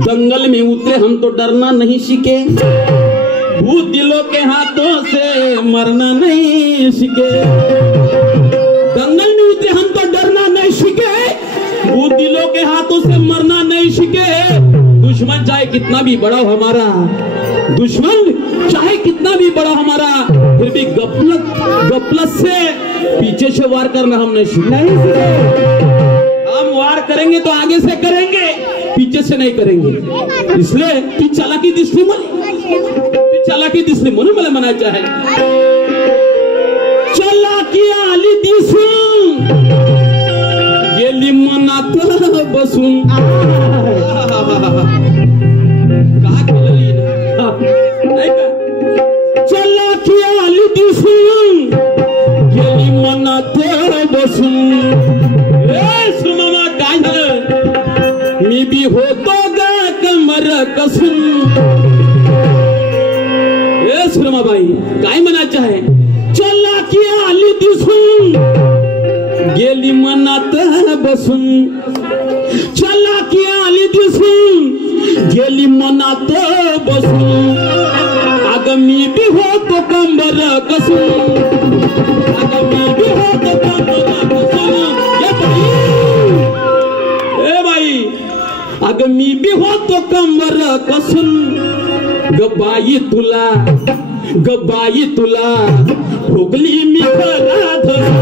जंगल में उतरे हम तो डरना नहीं सीखे, भूत दिलों के हाथों से मरना नहीं सीखे। जंगल में उतरे हम तो डरना नहीं सीखे, भूत दिलों के हाथों से मरना नहीं सीखे। दुश्मन चाहे कितना भी बड़ा हो हमारा, दुश्मन चाहे कितना भी बड़ा हमारा, फिर भी गफलत से पीछे से वार करना हम नहीं सीखे। हम वार करेंगे तो आगे से करेंगे, पीछे से नहीं करेंगे। इसलिए ती चालाकी दिसली म्हणून मला म्हणायचं आहे, चालाकी आली दिसून गेली मनात बसून। का केली नाही का? चालाकी आली दिसून गेली मनात बसून। सुमामा काय झालं, मी बी होतो ग कमर कसून। सुरमाबाई काय म्हणायचं आहे, चालाकी आली दिसून गेली मनात बसून। चालाकी आली दिसून गेली मनात बसून। अग मी बी होतो कंबर कसून, अग मी बी होतो कंबर कसून। अग मी बी होतो कंबर कसून। गबाई तुला भोगली मी खरा धरून।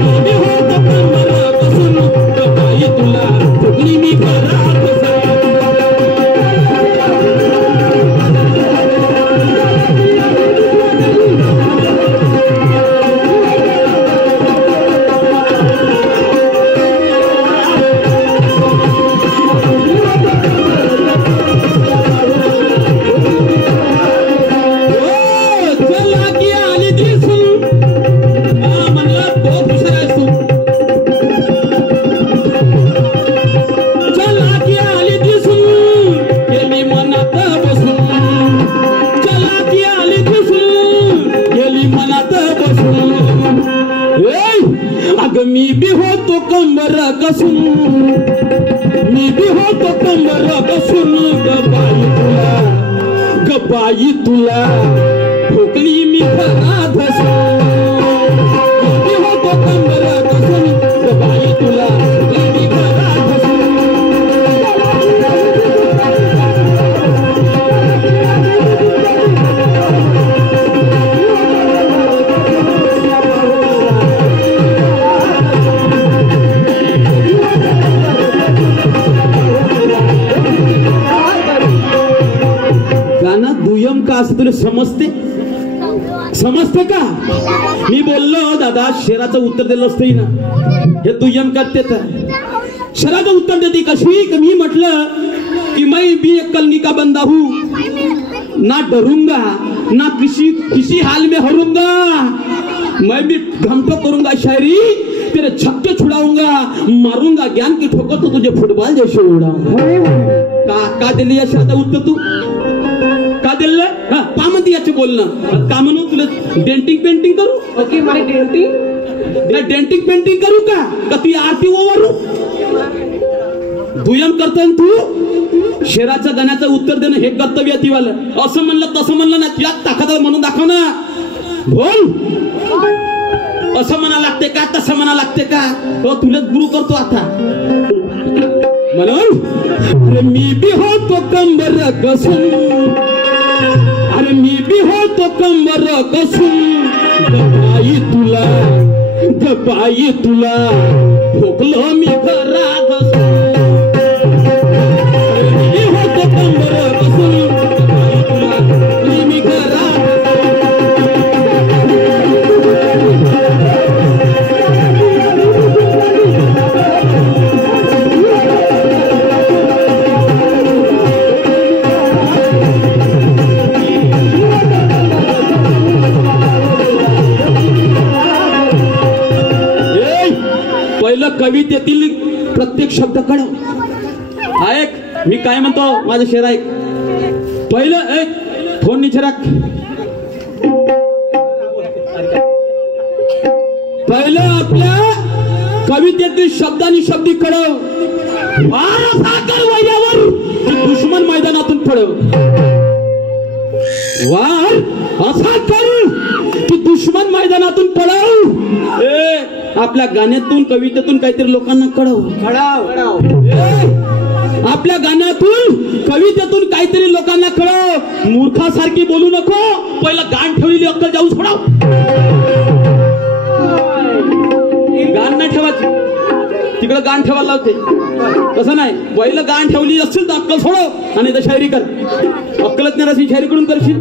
मी होतो कंबर कसून, गबाई तुला भोगली मी खरा धरून। मी बी होतो कंबर कसून, मी बी होतो कंबर कसून। गबाई तुला ठोकली मी खरा धसून। मी बी होतो कंबर कसून, गबाई तुला ठोकली मी खरा धसून। असं तुला समजते का? मी बोललो दादा शेराचं उत्तर दिलं असतं ना, हे दुय्यम करते तर शेराचं उत्तर देते कशी? मी म्हटलं कि मैं भी एक कलगी का बंदा हूँ, ना डरूंगा ना किसी हाल में हरूंगा, मैं भी घमटो करूंगा शायरी, तेरे छक्के छुड़ाऊंगा, मारूंगा ज्ञान की ठोकर तो तुझे फुटबॉल जैसे उड़ाऊंगा। का दिली या शब्द उत्तर तू का दिलं? का म्हणते याचे बोलणं का म्हणू? तुला डेंटिंग पेंटिंग करू? ओके माय डेंटिंग डेंटिंग पेंटिंग करू का ती आरती ओवारू? दुय्यम करतोय तू शेराच्या गाण्याचं उत्तर देणं हे कर्तव्य तिवालं. असं म्हणलं तसं म्हणलं ना, तुला ताकद म्हणून दाखव ना. बोल, असं म्हणा लागते का तसं म्हणा लागते का? तो तुलाच गुरु करतो आता म्हणून. अरे मी बी होतो कंबर कसून, अरे मी बी होतो कंबर कसून, गपाई तुला ठोकलो मी घरात बसून. मी होतो कंबर कसून, गपाई तुला मी घरात. कवितेतील प्रत्येक शब्द कळव. ऐक मी काय म्हणतो, माझं शेर ऐक. पहिलं एक फोन नीचे राख. पहिलं आपल्या कवितेतील शब्दांनी शब्दी कळव. वार असा कर वैऱ्यावर की दुश्मन मैदानातून पळव. वार असा कर की दुश्मन मैदानातून पळव. आपल्या गाण्यातून कवितेतून काहीतरी लोकांना कळव. आपल्या गाण्यातून कवितेतून काहीतरी लोकांना कळव. मूर्खासारखी बोलू नको. पहिलं गाण ठेवलेली अक्कल जाऊ सोडाव. गाण नाही ठेवायची, तिकडं गाण ठेवायला लावते. तसं नाही, पहिलं गाण ठेवली असतील तर अक्कल सोडव आणि तर शायरी कर. अक्कलच नाही रसी शायरी कडून करशील.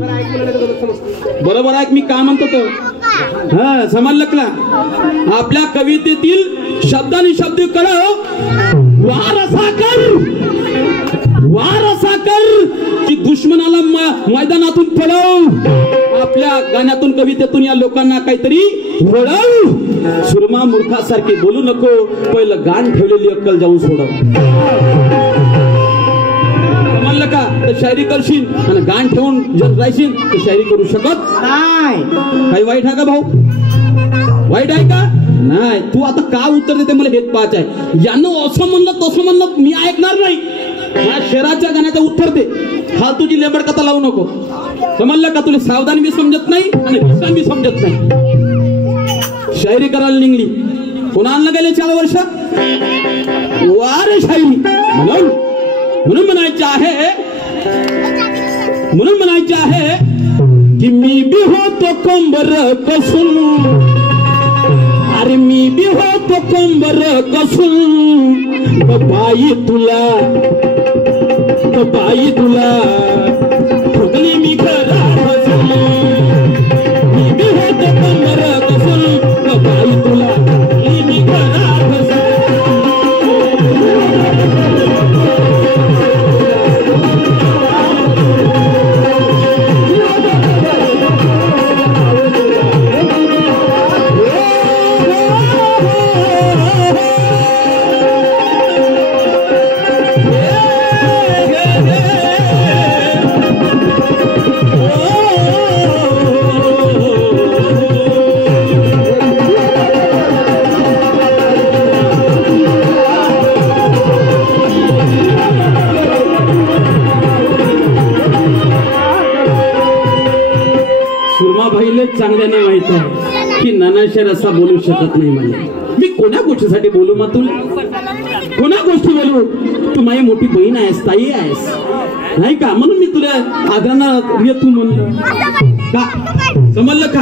बरोबर आहे मी काय म्हणतो तो. हा समजलं का? आपल्या कवितेतील शब्दानी शब्द कळव. वार असा कर की दुश्मनाला मैदानातून पळव. आपल्या गाण्यातून कवितेतून या लोकांना काहीतरी वळव. सुरमा मूर्खासारखे बोलू नको. पहिलं गाण ठेवलेली अक्कल जाऊन सोडव. समजलं का? तर शायरी करशील आणि गाण ठेवून जर राहशील तर शायरी करू शकत नाही. काही वाईट आहे का भाऊ? वाईट आहे का? नाही. तू आता का उत्तर देते मला हेच पाहायचं आहे. यानं असं म्हणलं तसं म्हणलं मी ऐकणार नाही. या शेराच्या गाण्याचं उत्तर दे. फालतूची लेबड कथा लावू नको. समजलं का? तुला सावधान बी समजत नाही आणि विश्राम बी समजत नाही. शायरी करायला निघली. कोणा आणलं गेले 4 वर्ष? वारे शायरी. म्हणून म्हणायचे आहे की मी बी होतो कंबर कसून. अरे मी बी होतो कंबर कसून. गपाई तुला ठोकली मी घरात बसून. मी बी होतो कंबर कसून. गपाई तुला ठोकली मी घरात बसून. चांगल्याने माहित आहे की नानाशर असा बोलू शकत नाही. मला मी कोणा गोष्टीसाठी बोलू? मग तुला कोणा गोष्टी बोलू? तू माझी मोठी बहीण आहेस, ताई आहेस नाही का? म्हणून मी तुला आदरानं तू म्हणलं का? समजलं का?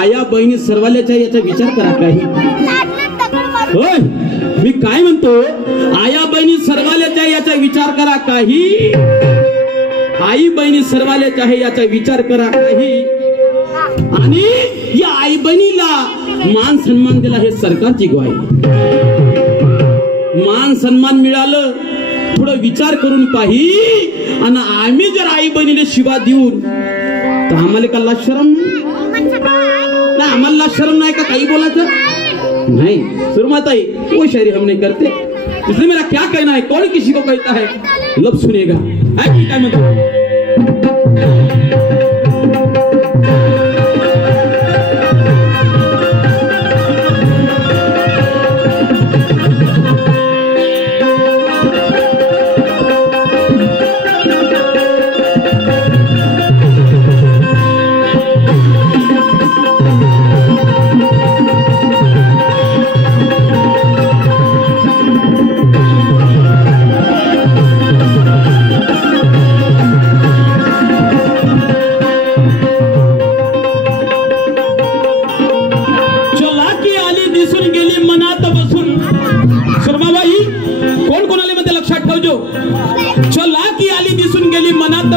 आया बहिणी सर्वाल्याच्या याचा विचार करा. काही होय मी काय म्हणतो? आया बहिणी सर्वाल्याच्या याचा विचार करा. काही आई बहिणी सर्वालेच आहे याचा विचार करा काही, आणि या आई बहिणीला मान सन्मान दिला हे सरकारची ग्वाही. मान सन्मान मिळालं थोडं विचार करून पाही, आणि आम्ही जर आई बहिणीला शिवा देऊन तर आम्हाला का लाज शरम नाही, आम्हाला लाज शरम नाही का काही बोलायचं नाही. सुरमाताई वो शायरी हम नहीं करते, इसलिए मेरा क्या कहना है, कौन किसी को कहता है लब सुनेगा. काय म्हणतो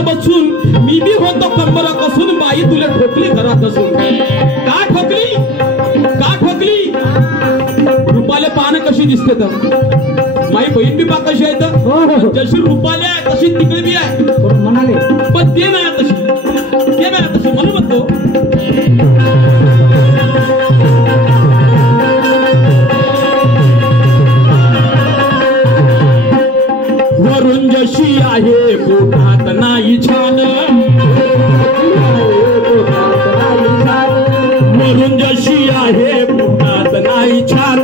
बसून मी बी होतो कंबर कसून, बाई तुला ठोकली घरात असून. का ठोकली का ठोकली, रुपाले पानं कशी दिसते तर माई बहीण बी पा कशी आहे तर जशी रुपाले आहे तशी तिकडे बी आहे म्हणाले, पण ते नाही तशी म्हणून म्हणतो. वरून जशी आहे पोटात नाही छान, वरून जशी आहे पोटात नाही छान,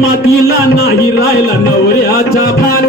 मातीला नाही राहिला नवऱ्याचा भान.